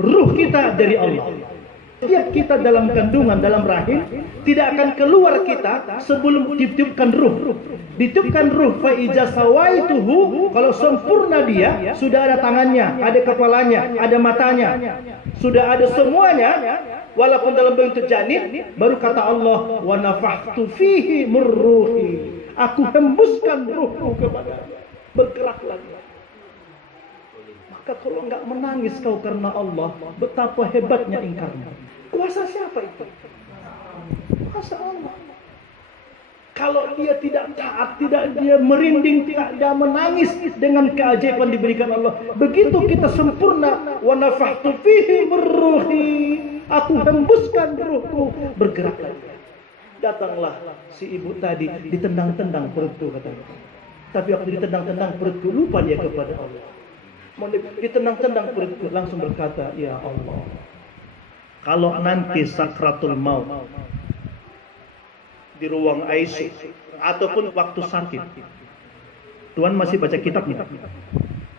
Ruh kita dari Allah. Setiap kita dalam kandungan, dalam rahim, tidak akan keluar kita sebelum ditiupkan ruh. Ditiupkan ruh, fa iza sawaituhu, kalau sempurna dia, sudah ada tangannya, ada kepalanya, ada matanya, sudah ada semuanya, walaupun dalam bentuk janin, baru kata Allah, wa nafakhtu fihi min ruhi, aku hembuskan ruhku kepadanya, bergerak lagi. Maka kalau enggak menangis kau karena Allah, betapa hebatnya ingkarmu. Kuasa siapa itu? Kuasa Allah. Kalau dia tidak taat, tidak dia merinding, tidak dia menangis dengan keajaiban diberikan Allah. Begitu kita sempurna, wa nafakhtu fihi min ruhi, aku hembuskan ruhku, bergerak lagi. Datanglah si ibu tadi, ditendang-tendang perutku katanya. Tapi waktu ditendang-tendang perutku, lupa dia kepada Allah. Ditendang-tendang perutku, langsung berkata, ya Allah, kalau nanti sakratul maut di ruang ICU ataupun waktu sakit, Tuhan masih baca kitab tidak?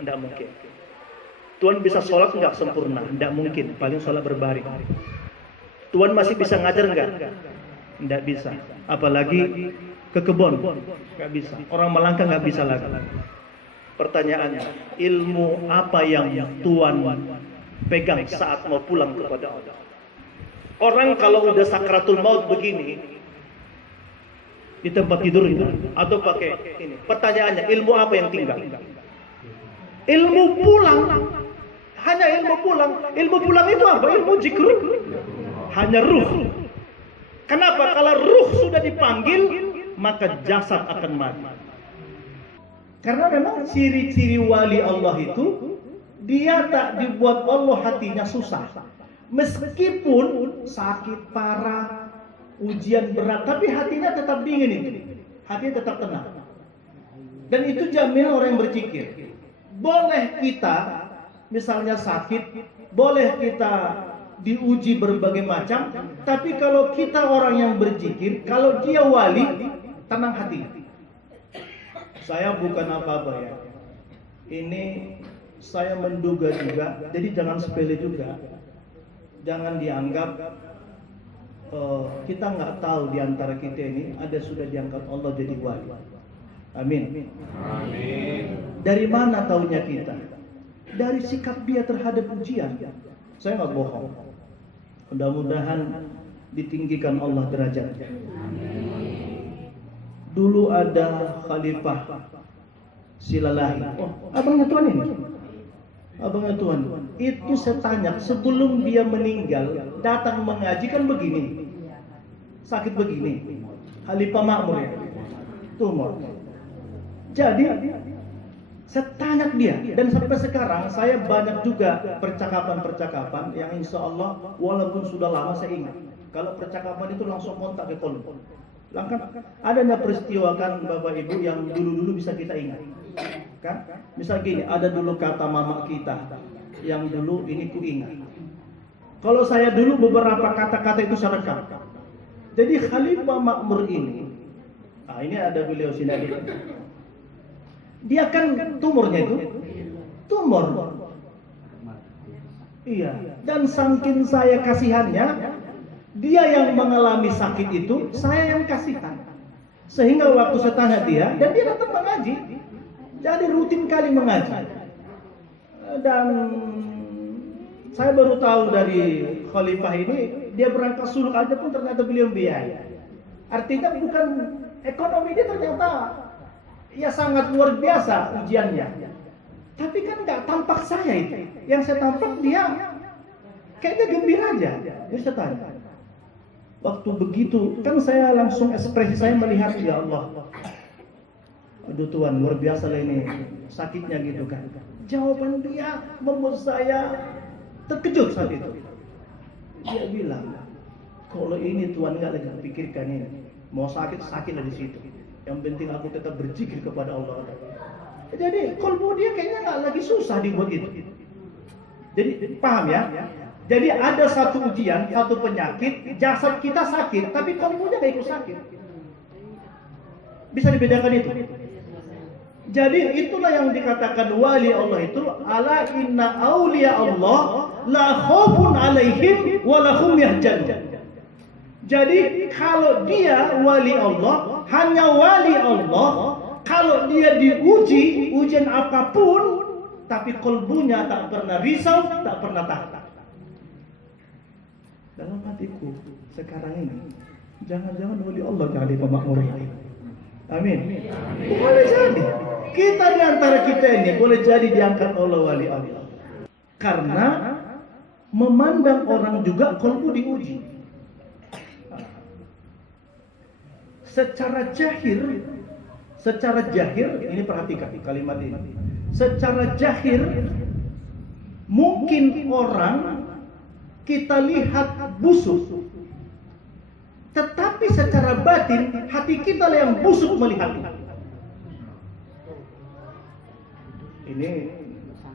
Tidak mungkin. Tuhan bisa sholat nggak sempurna? Tidak mungkin. Paling sholat berbaring. Tuhan masih bisa ngajar nggak? Tidak bisa. Apalagi ke kebun, nggak bisa. Orang melangkah nggak bisa lagi. Pertanyaannya, ilmu apa yang Tuhan pegang saat mau pulang kepada Allah? Orang kalau udah sakratul maut begini di tempat tidur itu atau pakai ini, pertanyaannya ilmu apa yang tinggal? Ilmu pulang, hanya ilmu pulang. Ilmu pulang itu apa? Ilmu zikrul, hanya ruh. Kenapa? Kalau ruh sudah dipanggil, maka jasad akan mati. Karena memang ciri-ciri wali Allah itu, dia tak dibuat Allah hatinya susah. Meskipun sakit parah, ujian berat, tapi hatinya tetap dingin itu. Hatinya tetap tenang. Dan itu jaminan orang yang berzikir. Boleh kita misalnya sakit, boleh kita diuji berbagai macam, tapi kalau kita orang yang berzikir, kalau dia wali, tenang hati. Saya bukan apa-apa ya. Ini saya menduga juga, jadi jangan sepele juga. Jangan dianggap kita nggak tahu di antara kita ini ada sudah diangkat Allah jadi wali. Amin. Amin. Dari mana taunya kita? Dari sikap dia terhadap ujian. Saya nggak bohong. Mudah-mudahan ditinggikan Allah derajatnya. Dulu ada Khalifah Silalahi. Oh, abangnya Tuhan ini. Abangnya Tuhan. Itu saya tanya, sebelum dia meninggal, datang mengaji kan begini. Sakit begini. Khalifah Makmur ya. Tumor. Jadi saya tanya dia, dan sampai sekarang saya banyak juga percakapan-percakapan yang insya Allah walaupun sudah lama saya ingat. Kalau percakapan itu langsung kontak ke kolom. Langkah adanya peristiwa kan Bapak Ibu yang dulu-dulu bisa kita ingat. Kan? Misal gini, ada dulu kata mama kita yang dulu ini ku ingat. Kalau saya dulu beberapa kata-kata itu saya rekam. Jadi Khalifah Makmur ini, ini ada beliau sini. Dia kan tumornya itu tumor. Iya. Dan saking saya kasihannya, dia yang mengalami sakit itu, saya yang kasihan. Sehingga waktu saya tanya dia, dan dia datang mengaji. Jadi rutin kali mengaji. Dan saya baru tahu dari Khalifah ini, dia berangkat suluk aja pun ternyata beliau biaya. Artinya bukan ekonomi dia ternyata ya sangat luar biasa ujiannya. Tapi kan nggak tampak saya itu. Yang saya tampak dia kayaknya gembira aja. Jadi saya tanya. Waktu begitu kan saya langsung ekspresi saya melihat, ya Allah. Aduh Tuhan, luar biasa lah ini sakitnya gitu kan. Jawaban dia membuat saya terkejut saat itu. Dia bilang, kalau ini Tuhan nggak lagi pikirkan ini, mau sakit-sakitlah di situ. Yang penting aku tetap berzikir kepada Allah. Jadi kalbu dia kayaknya nggak lagi susah dibuat itu. Jadi paham ya? Jadi ada satu ujian, satu penyakit, jasad kita sakit, tapi kalbunya nggak ikut sakit. Bisa dibedakan itu? Jadi itulah yang dikatakan wali Allah itu, ala inna auliya Allah la khaufun alaihim wa lahum yahzanun. Jadi kalau dia wali Allah, hanya wali Allah, kalau dia diuji ujian apapun, tapi kalbunya tak pernah risau, tak pernah takut. Dalam hatiku sekarang ini, jangan-jangan wali Allah kali pemakmur ini. Amin. Boleh jadi kita di antara kita ini boleh jadi diangkat oleh wali Allah. Karena memandang orang juga kalbu diuji. Secara jahir, ini perhatikan kalimat ini. Secara jahir mungkin orang kita lihat busuk, tetapi secara batin hati kita yang busuk melihatnya. Ini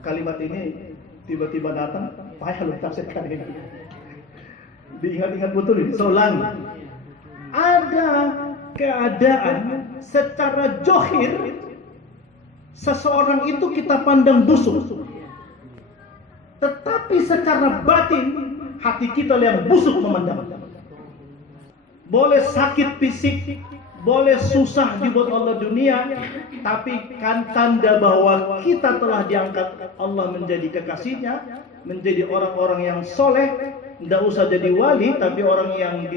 kalimat ini tiba-tiba datang, payah lu tafsirkan ini. Diingat-ingat betul ini, seulang. Ada keadaan secara johir seseorang itu kita pandang busuk, tetapi secara batin hati kita yang busuk memandang. Boleh sakit fisik, boleh susah dibuat Allah dunia, tapi kan tanda bahwa kita telah diangkat Allah menjadi kekasihnya, menjadi orang-orang yang soleh. Tidak usah jadi wali, tapi orang yang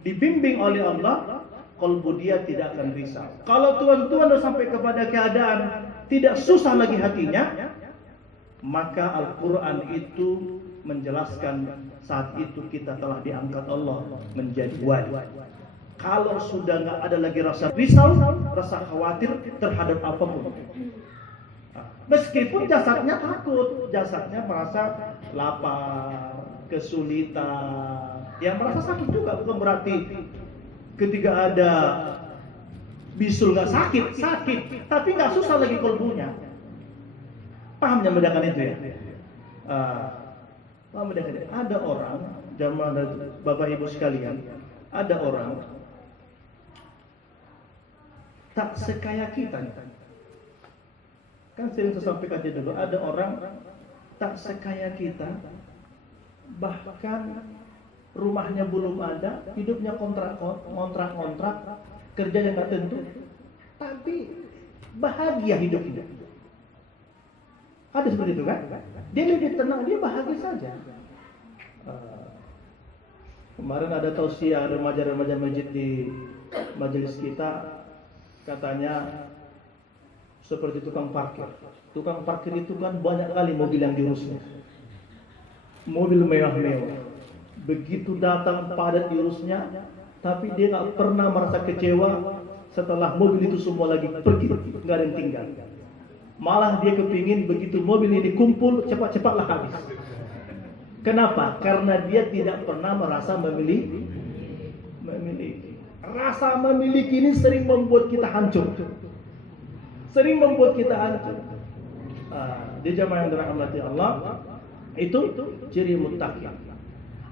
dibimbing oleh Allah, kalbu dia tidak akan risau. Kalau tuan-tuan sudah sampai kepada keadaan tidak susah lagi hatinya, maka Al-Quran itu menjelaskan saat itu kita telah diangkat Allah menjadi wali. Kalau sudah nggak ada lagi rasa risau, rasa khawatir terhadap apapun, meskipun jasadnya takut, jasadnya merasa lapar, kesulitan, yang merasa sakit juga, bukan berarti ketika ada bisul nggak sakit, tapi nggak susah lagi kalbunya. Paham yang membedakan itu ya? Paham membedakan itu? Ada orang, zaman Bapak Ibu sekalian, ada orang tak sekaya kita. Kan sering saya sampaikan dulu, ada orang tak sekaya kita, bahkan rumahnya belum ada, hidupnya kontrak, kerjanya nggak tentu, tapi bahagia hidupnya. Ada seperti itu kan? Dia lebih tenang, dia bahagia saja. Kemarin ada tausiah remaja-remaja masjid di majelis kita, katanya seperti tukang parkir. Tukang parkir itu kan banyak kali mobil yang diurusnya, mobil mewah-mewah. Begitu datang padat diurusnya, tapi dia nggak pernah merasa kecewa setelah mobil itu semua lagi pergi, nggak ada yang tinggal. Malah dia kepingin begitu mobil ini kumpul, cepat-cepatlah habis. Kenapa? Karena dia tidak pernah merasa memiliki. Rasa memiliki ini sering membuat kita hancur. Di jamaah yang dirahmati Allah, itu ciri muttaqin.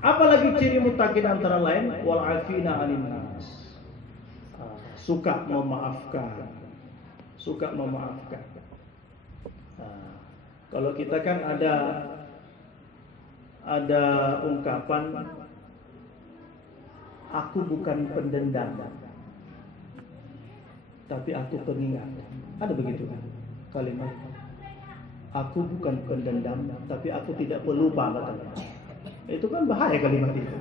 Apalagi ciri muttaqin antara lain wal afina 'anil nas. Suka memaafkan. Kalau kita kan ada ungkapan, aku bukan pendendam, tapi aku pengingat. Ada begitu kan kalimat? Aku bukan pendendam, tapi aku tidak pelupa, katanya. Itu kan bahaya kalimat itu.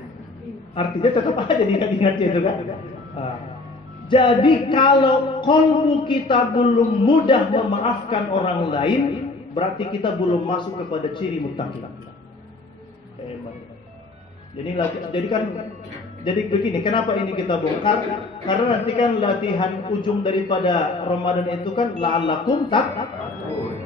Artinya tetap aja diingat-ingatnya itu kan. Jadi kalau kalbu kita belum mudah memaafkan orang lain, berarti kita belum masuk kepada ciri muttaqin. Jadi begini, kenapa ini kita bongkar? Karena nanti kan latihan ujung daripada Ramadan itu kan la'allakum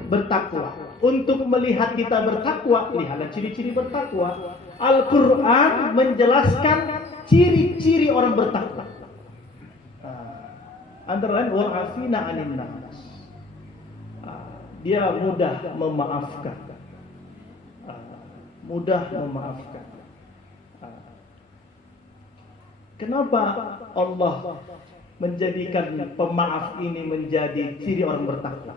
bertakwa. Untuk melihat kita bertakwa, lihatlah ciri-ciri bertakwa. Al-Quran menjelaskan ciri-ciri orang bertakwa. Antara lain wal afina 'anil nas. Dia mudah memaafkan. Kenapa Allah menjadikan pemaaf ini menjadi ciri orang bertakwa?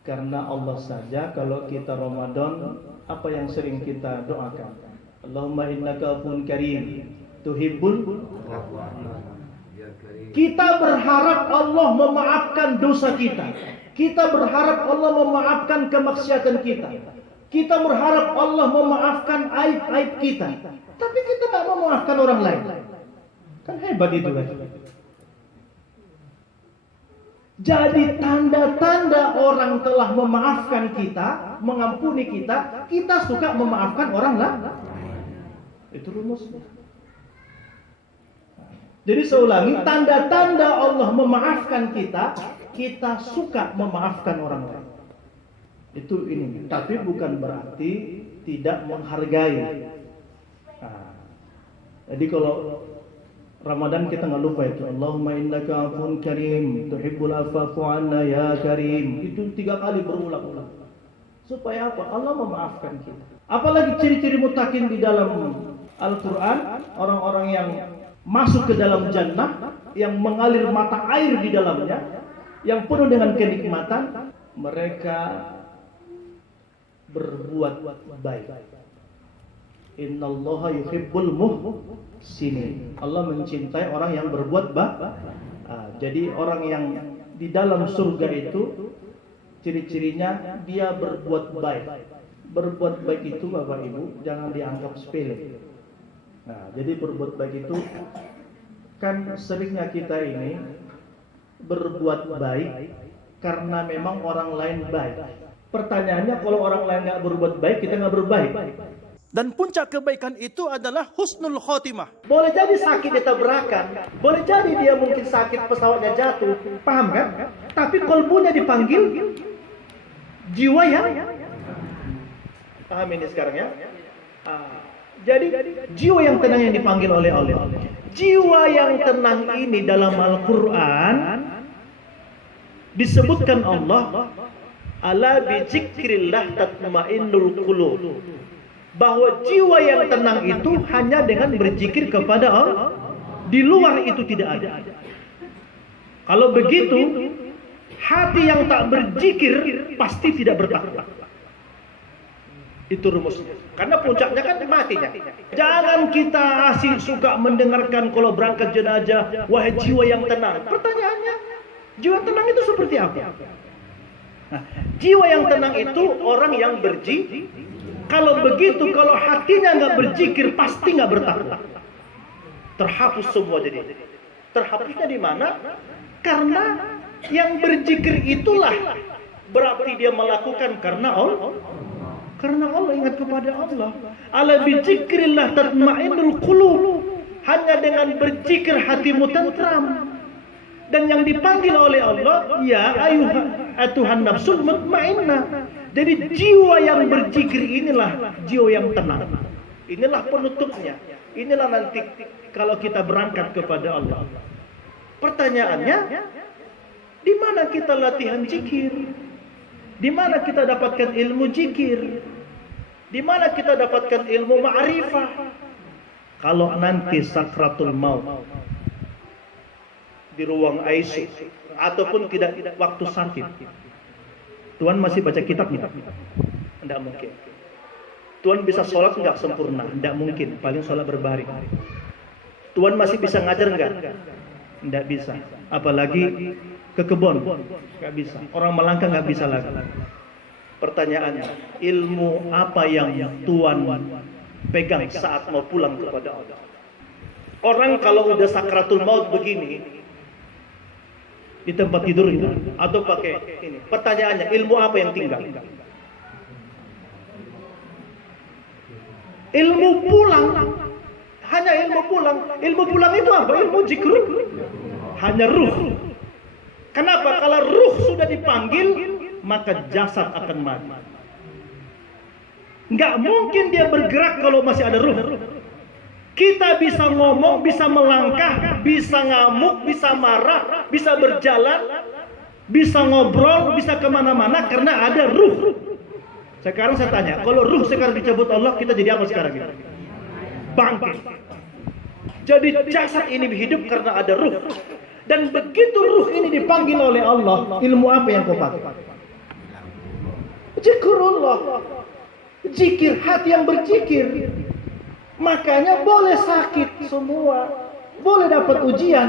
Karena Allah saja kalau kita Ramadan, apa yang sering kita doakan? Allahumma innaka afuwwun karim tuhibbul. Kita berharap Allah memaafkan dosa kita. Kita berharap Allah memaafkan kemaksiatan kita. Kita berharap Allah memaafkan aib-aib kita. Tapi kita tidak memaafkan orang lain. Kan hebat itu kan. Jadi tanda-tanda orang telah memaafkan kita, mengampuni kita, kita suka memaafkan orang lain. Itu rumusnya. Jadi saya ulangi, tanda-tanda Allah memaafkan kita, kita suka memaafkan orang lain. Itu ini. Tapi bukan berarti tidak menghargai. Nah, jadi kalau Ramadan kita nggak lupa itu, Allahumma innaka afuwwun karim tuhibbul afwa fa'fu 'anna ya karim. Itu 3 kali berulang-ulang. Supaya apa? Allah memaafkan kita. Apalagi ciri-ciri muttaqin di dalam Al-Qur'an, orang-orang yang masuk ke dalam jannah, yang mengalir mata air di dalamnya, yang penuh dengan kenikmatan, mereka berbuat baik. Innallaha yuhibbul muhsinin. Allah mencintai orang yang berbuat baik. Jadi orang yang di dalam surga itu ciri-cirinya dia berbuat baik. Berbuat baik itu Bapak Ibu jangan dianggap sepele. Nah, jadi berbuat baik itu kan seringnya kita ini berbuat baik karena memang orang lain baik. Pertanyaannya kalau orang lain nggak berbuat baik, kita nggak berbaik. Dan puncak kebaikan itu adalah husnul khotimah. Boleh jadi sakit ditabrakan, boleh jadi dia mungkin sakit pesawatnya jatuh, paham kan? Tapi kolbunya dipanggil jiwa yang paham ini sekarang ya. Jadi jiwa yang tenang yang dipanggil oleh Allah. Jiwa yang tenang ini dalam Al-Quran disebutkan Allah, ala bi dzikrillah tatmainnul qulub. Bahwa jiwa yang tenang itu hanya dengan berzikir kepada Allah. Di luar itu tidak ada. Kalau begitu, hati yang tak berzikir pasti tidak bertakwa. Itu rumusnya. Karena puncaknya kan matinya. Jangan kita asik suka mendengarkan kalau berangkat jenazah, wahai jiwa yang tenang. Pertanyaannya, jiwa tenang itu seperti apa? Nah, jiwa yang tenang itu orang yang berzikir. Kalau begitu, kalau hatinya nggak berzikir, pasti nggak bertakwa. Terhapus semua jadi. Terhapusnya di mana? Karena yang berzikir itulah berarti dia melakukan karena Allah. Karena Allah, ingat kepada Allah. Ala bi dzikrillah tatmainnul qulub. Hanya dengan berzikir hatimu tentram. Dan yang dipanggil oleh Allah, ya ayuhan nafsul mutmainnah. Jadi jiwa yang berzikir inilah jiwa yang tenang. Inilah penutupnya. Inilah nanti kalau kita berangkat kepada Allah. Pertanyaannya, di mana kita latihan zikir? Di mana kita dapatkan ilmu zikir? Di mana kita dapatkan ilmu ma'rifah? Kalau nanti sakratul maut di ruang ICU ataupun tidak waktu sakit, Tuhan masih baca kitab tidak? Tidak mungkin. Tuhan bisa sholat enggak sempurna? Tidak mungkin. Paling sholat berbaring. Tuhan masih bisa ngajar enggak? Tidak bisa. Apalagi ke kebun, nggak bisa. Orang melangkah nggak bisa lagi. Pertanyaannya, ilmu apa yang Tuhan pegang saat mau pulang kepada Allah? Orang kalau udah sakratul maut begini di tempat tidur itu atau pakai ini, pertanyaannya ilmu apa yang tinggal? Ilmu pulang, hanya ilmu pulang. Ilmu pulang itu apa? Ilmu zikr, hanya ruh. Kenapa? Kalau ruh sudah dipanggil, maka jasad akan mati. Nggak mungkin dia bergerak kalau masih ada ruh. Kita bisa ngomong, bisa melangkah, bisa ngamuk, bisa marah, bisa berjalan, bisa ngobrol, bisa kemana-mana karena ada ruh. Sekarang saya tanya, kalau ruh sekarang dicabut Allah, kita jadi apa sekarang? Bangkit. Jadi jasad ini hidup karena ada ruh. Dan begitu ruh ini dipanggil oleh Allah, ilmu apa yang kau pakai? Zikrullah. Zikir, hati yang berzikir. Makanya boleh sakit semua, boleh dapat ujian,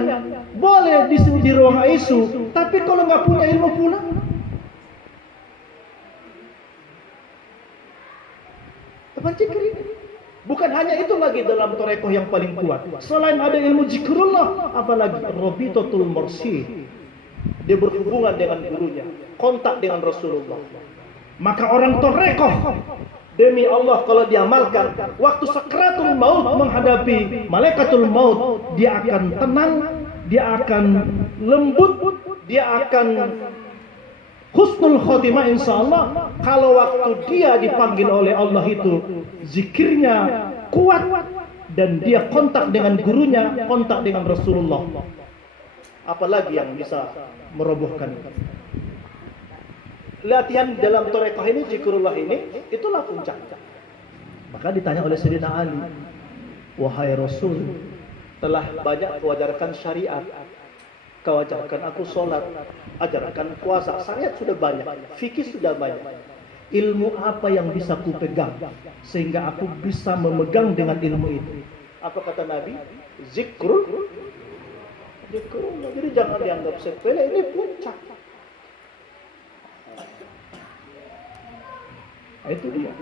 boleh di ruang ICU, tapi kalau nggak punya ilmu pulang. Berzikir ini. Bukan hanya itu lagi dalam torekoh yang paling kuat. Selain ada ilmu zikrullah, apalagi Rabitatul Mursyid. Dia berhubungan dengan gurunya, kontak dengan Rasulullah. Maka orang torekoh, demi Allah kalau diamalkan, waktu sakratul maut menghadapi malaikatul maut, dia akan tenang, dia akan lembut, dia akan husnul khotimah insyaallah. Kalau waktu dia dipanggil oleh Allah itu zikirnya kuat dan dia kontak dengan gurunya, kontak dengan Rasulullah. Apalagi yang bisa merobohkan itu. Latihan dalam torekoh ini, zikrullah ini, itulah puncaknya. Maka ditanya oleh Sayyidina Ali, wahai Rasul, telah banyak kau ajarkan syariat, kau ajarkan aku sholat, ajarkan puasa, syariat sudah banyak, fikih sudah banyak. Ilmu apa yang bisa ku pegang sehingga aku bisa memegang dengan ilmu itu? Apa kata Nabi? Zikrullah. Jadi jangan dianggap sepele, ini puncak. Itu dia.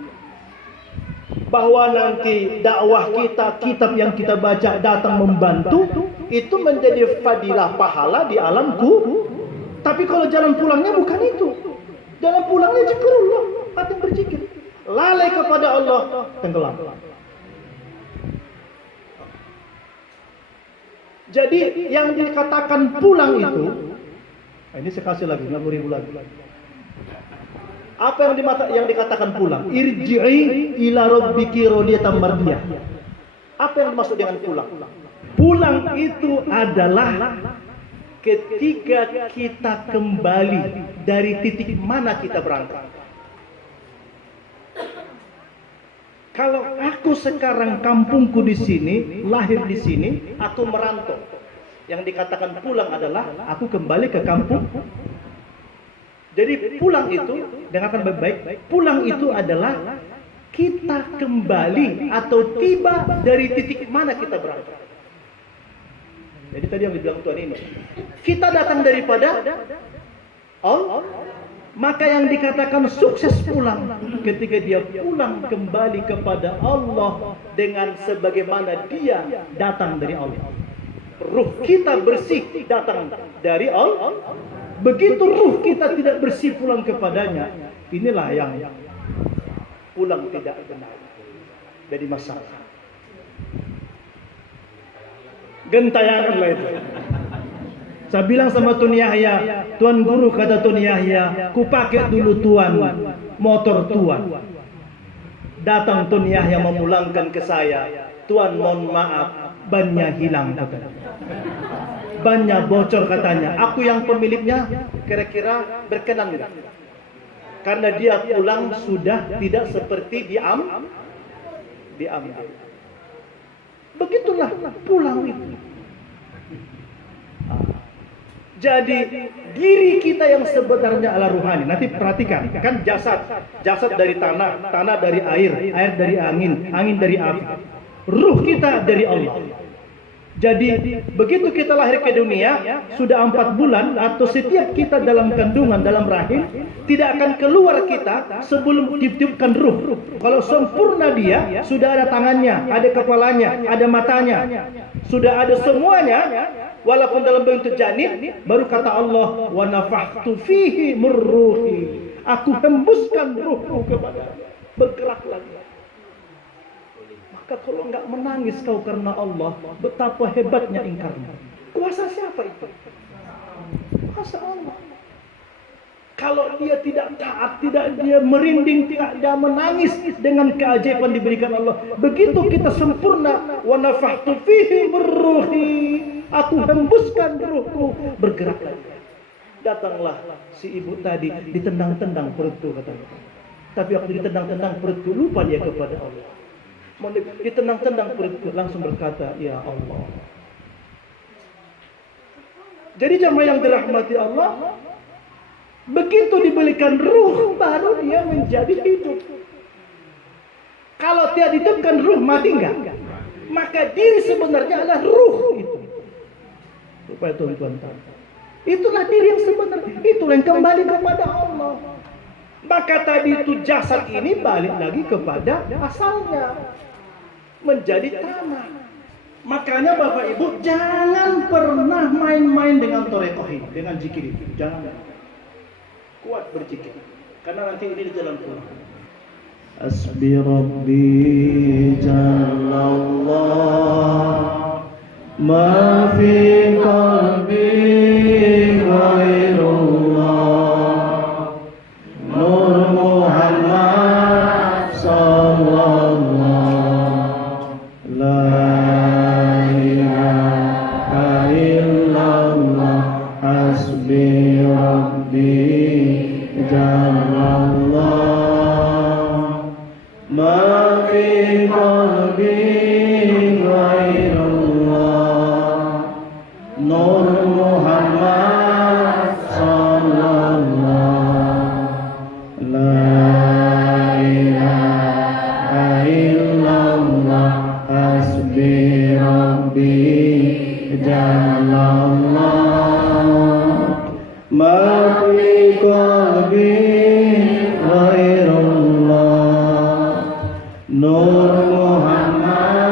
Bahwa nanti dakwah kita, kitab yang kita baca datang membantu, itu menjadi fadilah pahala di alamku. Tapi kalau jalan pulangnya bukan itu. Jalan pulangnya zikrullah, hati berzikir. Lalai kepada Allah, tenggelam. Jadi yang dikatakan pulang itu, ini saya kasih lagi 50.000 lagi. Apa yang dikatakan pulang? Irji'i ila rabbiki radiyatan mardiyah. Apa yang dimaksud dengan pulang? Pulang itu adalah ketika kita kembali dari titik mana kita berangkat. Kalau aku sekarang kampungku di sini, lahir di sini, aku merantau. Yang dikatakan pulang adalah aku kembali ke kampung. Jadi pulang itu, dengarkan baik-baik, pulang itu adalah kita kembali atau tiba dari titik mana kita berangkat. Jadi tadi yang dibilang Tuhan ini, kita datang daripada Allah, maka yang dikatakan sukses pulang ketika dia pulang kembali kepada Allah dengan sebagaimana dia datang dari Allah. Ruh kita bersih datang dari Allah. Begitu ruh kita tidak bersih pulang kepadanya, inilah yang pulang tidak benar. Jadi masalah. Gentayangan lah itu. Saya bilang sama Tun Yahya, Tuan Guru kata Tun Yahya, ku pakai dulu Tuan motor Tuan. Datang Tun Yahya memulangkan ke saya, Tuan mohon maaf, bannya hilang katanya. Bannya bocor katanya. Aku yang pemiliknya kira-kira berkenan enggak? Karena dia pulang sudah tidak seperti diambil. Begitulah pulang itu. Jadi diri kita yang sebenarnya adalah ruhani. Nanti perhatikan, kan jasad dari tanah, tanah dari air, air dari angin, angin dari api. Ruh kita dari Allah. Jadi begitu kita lahir ke dunia, sudah 4 bulan atau setiap kita dalam kandungan, dalam rahim, tidak akan keluar kita sebelum ditiupkan ruh. Kalau sempurna dia, sudah ada tangannya, ada kepalanya, ada matanya, sudah ada semuanya, walaupun dalam bentuk janin, baru kata Allah, wa nafakhtu fihi min ruhi. Aku hembuskan ruhku kepadanya. Bergerak lagi. Kalau enggak menangis kau karena Allah, betapa hebatnya ingkarnya. Kuasa siapa itu? Kuasa Allah. Kalau dia tidak taat, tidak dia merinding, tidak dia menangis dengan keajaiban diberikan Allah. Begitu kita sempurna, wa nafakhtu fihi min ruhi. Aku hembuskan ruhku, bergerak lagi. Datanglah si ibu tadi, ditendang-tendang perutku katanya. Tapi waktu ditendang-tendang perutku, lupa dia kepada Allah. Ditendang-tendang perutku, langsung berkata, ya Allah. Jadi jamaah yang dirahmati Allah, begitu diberikan ruh, baru dia menjadi hidup. Kalau tidak dihidupkan, ruh mati enggak? Maka diri sebenarnya adalah ruh itu. Supaya tuan-tuan tahu. Itulah diri yang sebenarnya. Itulah yang kembali kepada Allah. Maka tadi itu jasad ini balik lagi kepada asalnya. Menjadi tanah. Makanya Bapak Ibu jangan pernah main-main dengan torekoh ini, dengan zikir itu. Jangan. Kuat berzikir. Karena nanti ini di jalan pulang. Hasbi Rabbi Jalallah ma fi qalbi ghairullah Nur Muhammad sallallahu la ilaha illallah hasbi Rabbi Jalallah ma fi qalbi ghairullah Nur Muhammad sallallahu la ilaha illallah hasbi Rabbi Jalallah ma fi qalbi ghairullah Nur Muhammad